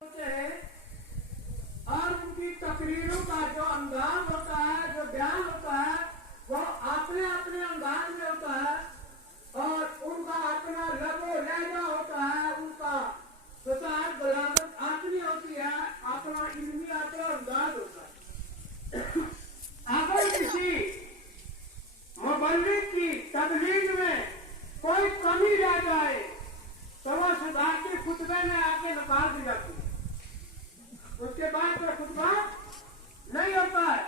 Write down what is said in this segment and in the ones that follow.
होते हैं और उनकी तकरीरों का जो अंदाज होता है, जो बयान होता है, वो अपने अपने अंदाज में होता है और उनका अपना लबो लहजा होता है, उनका फसाद बलागत अपनी होती है, अपना इल्मी अपना अंदाज होता है। अगर किसी मुबल्लिग की तबलीग में कोई कमी रह जाए तो वो सुधारती खुतबे में आके निकाल दी जाती है, उसके बाद तो खुतबा नहीं होता है।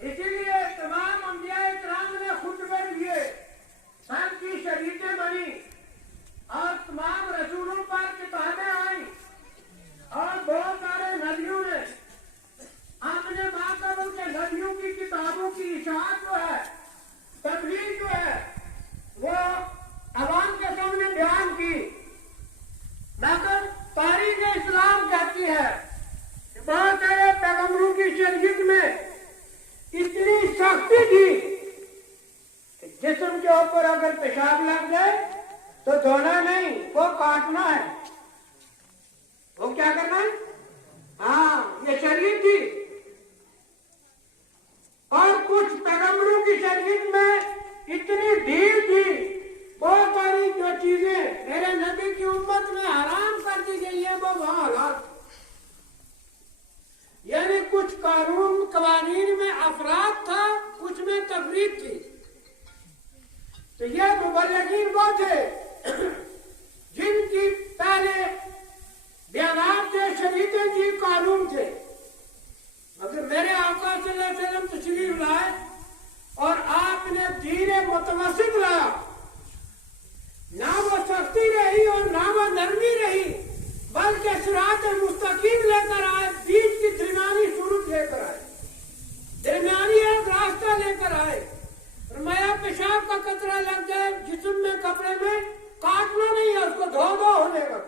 इसीलिए तमाम अंबिया इकराम ने खुतबे दिए, सबकी शरीयतें बनी और तमाम रसूलों पर किताबें आई और बहुत सारे नबियों ने अपने माकबल के नबियों की किताबों की इशाअत जो है, तबलीग जो है, वो अवाम के सामने बयान की। मगर तारीख इस्लाम कहती है कि बहुत सारे पैगंबरों की शरीयत में इतनी सख्ती थी कि जिस्म के ऊपर अगर पेशाब लग जाए तो धोना नहीं, वो काटना है। वो क्या करना है? हाँ, ये शरीयत थी। और कुछ पैगंबरों की शरीयत में इतनी ढील थी, बहुत सारी जो चीजें मेरे नबी की उम्मत में हराम कर दी गई है वो वहां हलाल, यानी कुछ कानून कवानीन में अफराद था, कुछ में तफरीक थी। तो ये मुबल्लिगीन वो थे जिनकी पहले बयानात थे, शरीयतें थी, कानून थे। मगर मेरे आका सल्लल्लाहु अलैहि वसल्लम तशरीफ लाए और आपने दीन मुतवस्सित लाया, ना वो सख्ती रही और ना वो नरमी रही, बल्कि सिरात मुस्तकीम लेकर आए, बीच की दरमियानी सूरत लेकर आए, दरमियानी एक रास्ता लेकर आए। फरमाया पेशाब का कतरा लग जाए जिस्म में, कपड़े में, काटना नहीं है, उसको धो दो होने का।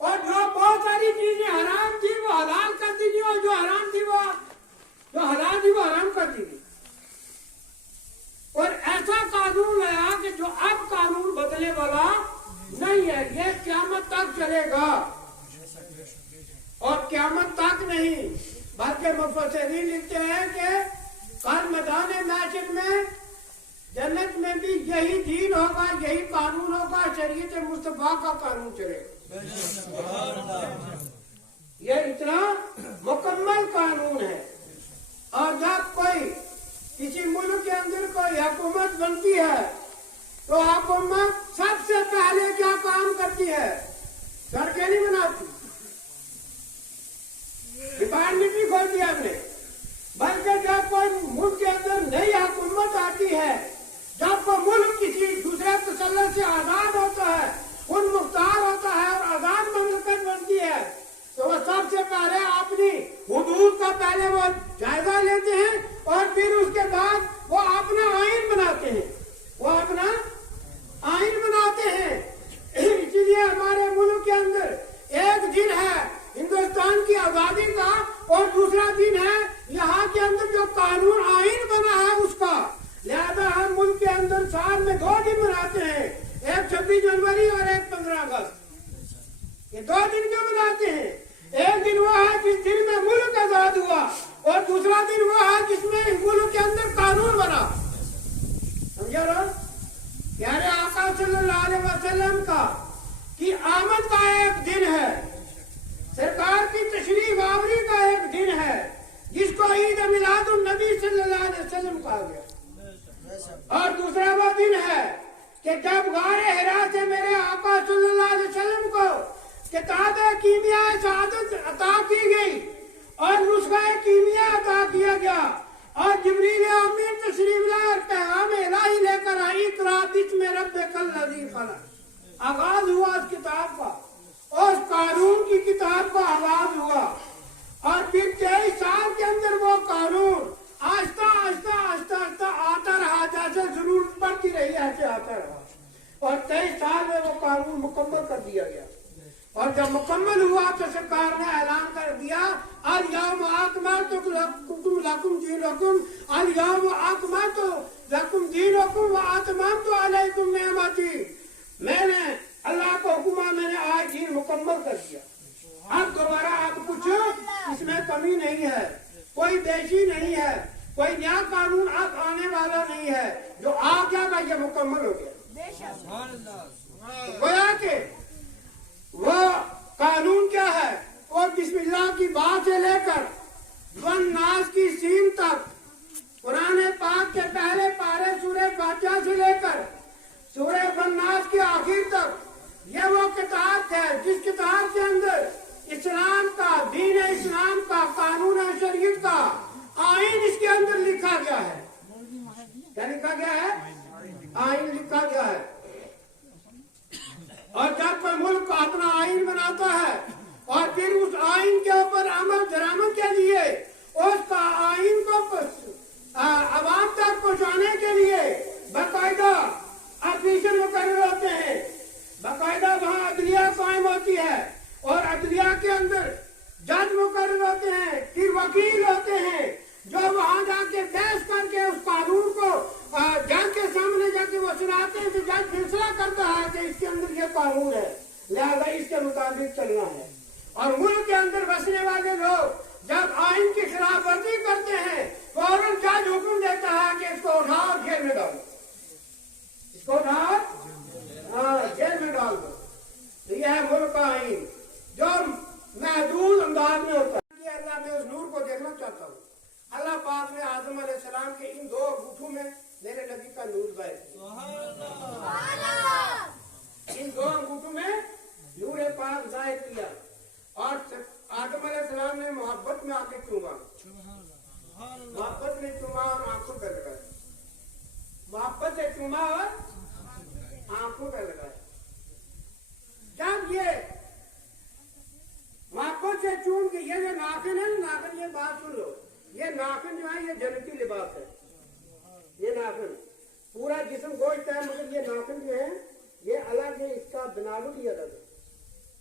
और जो बहुत सारी चीजें हराम थी वो हलाल कर दी गई, और जो हराम थी वो, जो हलाल थी वो हराम कर दी गई। और ऐसा कानून आया कि जो अब कानून बदलने वाला नहीं है, ये क़यामत तक चलेगा। और क़यामत तक नहीं, बल्कि मुफस्सिरीन लिखते हैं कि कल मैदान महशर में जन्नत में भी यही दीन होगा, यही कानून होगा, शरीयत मुस्तफा का कानून चलेगा। ये इतना मुकम्मल कानून है। और जब कोई किसी मुल्क के अंदर कोई हुकूमत बनती है तो हुकूमत सबसे पहले क्या काम करती है? सड़कें नहीं बनाती, डिपार्टमेंट नहीं खोलती आपने, बल्कि जब कोई मुल्क के अंदर नई हुकूमत आती है, जब कोई मुल्क किसी दूसरे तसल्लुत से आजाद होता है, उन मुख्तार होता है और आजाद ममलकत बनती है, तो वो सबसे पहले अपनी हुदूद का पहले वो जायजा लेते हैं और फिर उसके बाद वो अपना आइन बनाते हैं, वो अपना आइन बनाते हैं। इसीलिए हमारे मुल्क के अंदर एक दिन है हिंदुस्तान की आजादी का और दूसरा दिन है यहाँ के अंदर जो कानून आइन बना है उसका। लिहाजा हम मुल्क के अंदर साल में 2 दिन मनाते हैं, एक 26 जनवरी और एक 15 अगस्त। ये 2 दिन क्यों मनाते हैं? एक दिन वो है जिस दिन में मुल्क आजाद हुआ और दूसरा दिन वो है जिसमें मुल्क के अंदर कानून बना। समझे ना? प्यारे आका सल्लल्लाहु अलैहि वसल्लम का की आमद का एक दिन है, सरकार की तशरीफ आवरी का एक दिन है, जिसको ईद मिलादुन नबी सल्लल्लाहु अलैहि वसल्लम कहा गया। और दूसरा वो दिन है कि जब गारे हिरा से मेरे आका सल्लल्लाहु अलैहि वसल्लम को किताब कीमिया शहादत अता की गई और नुस्खा कीमिया अता किया गया और जिब्रील अमीन तशरीफ लाए और पैगाम इलाही लेकर आई, इक़रा बिस्मि रब्बिकल लज़ी खलक़। आगाज हुआ उस किताब का, उस कानून की किताब का आगाज हुआ। और फिर 23 साल के अंदर वो कानून आहिस्ता आहिस्ता आहिस्ता आहिस्ता आता रहा, जैसे जरूरत पड़ती रही ऐसे आता रहा और 23 साल में वो कानून मुकम्मल कर दिया गया। और जब मुकम्मल हुआ तो सरकार ने ऐलान कर दिया, अल यौम अकमलतु लकुम दीनकुम, अल यौम अकमलतु लकुम दीनकुम व अतममतु अलैकुम निअमती। मैंने اللہ کا حکم میں نے آج دین مکمل کر دیا. اب دوبارہ آپ پوچھو اس میں کمی نہیں ہے, کوئی بیشی نہیں ہے, کوئی نیا قانون اب آنے والا نہیں ہے. جو آ گیا تھا یہ مکمل ہو گیا. گویا کہ وہ قانون کیا ہے, وہ بسم اللہ کی بات سے لے کر والناس کی سین تک, قرآن پاک کے پہلے پارے سورہ فاتحہ سے لے کر سورہ والناس کے آخر تک, یہ وہ کتاب ہے جس کتاب کے اندر اسلام کا, دین اسلام کا, قانون شریعت کا آئین اس کے اندر لکھا گیا ہے. کیا لکھا گیا ہے؟ آئین لکھا گیا ہے. اور جب کوئی ملک اپنا آئین بناتا ہے اور پھر اس آئین کے اوپر عمل درآمد کے لیے اس کا آئین کو عوام تک پہنچانے کے لیے باقاعدہ آفیسر مقرر ہوتے ہیں, باقاعدہ وہاں عدلیہ قائم ہوتی ہے اور عدلیہ کے اندر جج مقرر ہوتے ہیں, پھر وکیل ہوتے ہیں جو وہاں جا کے بحث کر کے اس قانون کو جج کے سامنے جا کے وہ سناتے ہیں. تو جج فیصلہ کرتا ہے کہ اس کے اندر یہ قانون ہے, لہذا اس کے مطابق چلنا ہے. اور ملک کے اندر بسنے والے لوگ جب آئین کی خلاف ورزی کرتے ہیں فوراً جج حکم دیتا ہے کہ اس کو اٹھاؤ جیل میں ڈالو, اس کو اٹھاؤ جیل میں ڈال دو. تو یہ ہے ملک کا آئین جو محدود انداز میں ہوتا ہے. اللہ میں اس نور کو دیکھنا چاہتا ہوں. اللہ پاک نے آدم علیہ السلام کے ان 2 انگوٹھوں میں میرے نبی کا نور ظاہر کیا. ان 2 انگوٹھوں میں نور پاک ظاہر کیا اور آدم علیہ السلام نے محبت میں آ کے چوما, محبت میں چوما اور آنکھوں پہ لگایا, محبت سے چوما اور آنکھوں پہ لگایا. جب یہ محبت سے چوم کے یہ جو ناخن ہے, ناخن, یہ بات سن لو, یہ ناخن جو ہے یہ جنتی لباس ہے. یہ ناخن پورا جسم گوشت ہے مگر یہ ناخن جو ہے یہ الگ ہے, اس کا بناوٹ ہی الگ ہے.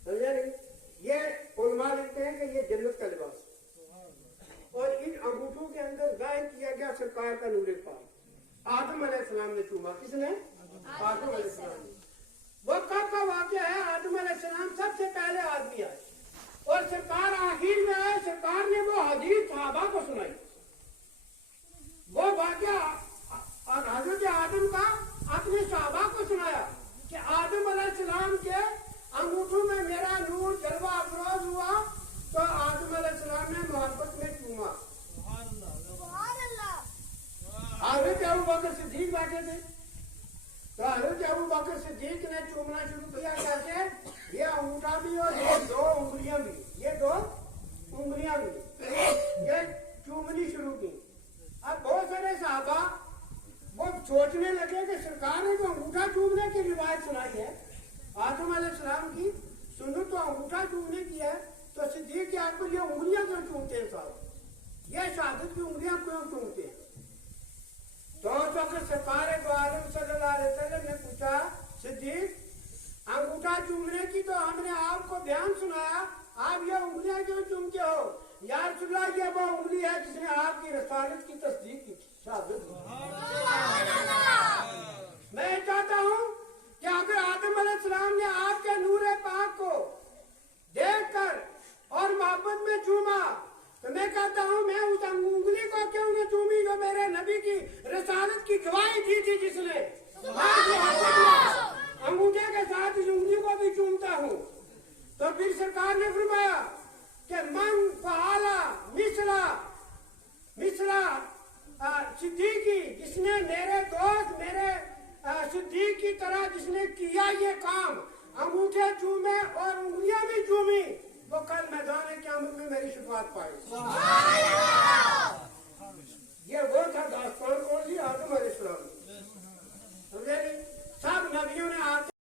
سمجھا نہیں؟ یہ علماء لکھتے ہیں کہ یہ جنت کا لباس ہے. اور ان انگوٹھوں کے اندر ظاہر کیا گیا سرکار کا نور پاک. آدم علیہ السلام نے چوما. کس نے؟ آدم علیہ السلام نے. وہ کب کا واقعہ ہے؟ آدم علیہ السلام سب سے پہلے آدمی آئے اور سرکار آخر میں آئے. سرکار نے وہ حدیث صحابہ کو سنائی, وہ واقعہ حضرت آدم کا اپنے صحابہ کو سنایا کہ آدم علیہ السلام کے انگوٹھوں میں میرا نور جلوہ افروز ہوا. تو آدم علیہ السلام نے محبت میں چوما. حضرت ابوبکر صدیق بیٹھے تھے تو حضرت ابوبکر صدیق نے چومنا شروع کیا. کیسے؟ یہ انگوٹھا بھی اور یہ 2 انگلیاں بھی, یہ 2 انگلیاں بھی یہ چومنی شروع کی. اب بہت سارے صحابہ وہ سوچنے لگے کہ سرکار نے جو انگوٹھا چومنے کی روایت سنائی ہے آدم علیہ السلام کی, سنو تو انگوٹھا چومنے کی ہے, تو صدیق کے ہاتھ پر یہ انگلیاں کیوں چومتے ہیں صاحب, یہ شہادت کی انگلیاں کیوں چومتے ہیں؟ تو سرکار دو عالم صلی اللہ علیہ وسلم نے پوچھا, صدیق انگوٹھا چومنے کی تو ہم نے آپ کو بیان سنایا, آپ یہ انگلیاں کیوں چومتے ہو؟ یا رسول اللہ یہ وہ انگلی ہے جس نے آپ کی رسالت کی تصدیق کی. میں چاہتا ہوں کہ اگر آدم علیہ السلام نے آپ کے نور پاک کو دیکھ کر اور محبت میں چوما تو میں کہتا ہوں میں اس انگلی کو کیوں نہ چومی جو میرے نبی کی رسالت کی گواہی دی تھی, جس نے انگوٹھے کے ساتھ اس انگلی کو بھی چومتا ہوں. تو پھر سرکار نے فرمایا کہ من فعلا مثلا صدیقی, جس نے میرے دوست میرے صدیق کی طرح جس نے کیا یہ کام, انگوٹھے چومے اور انگلیاں بھی چومی, وہ کل میدان قیامت میں میری شفاعت پائے.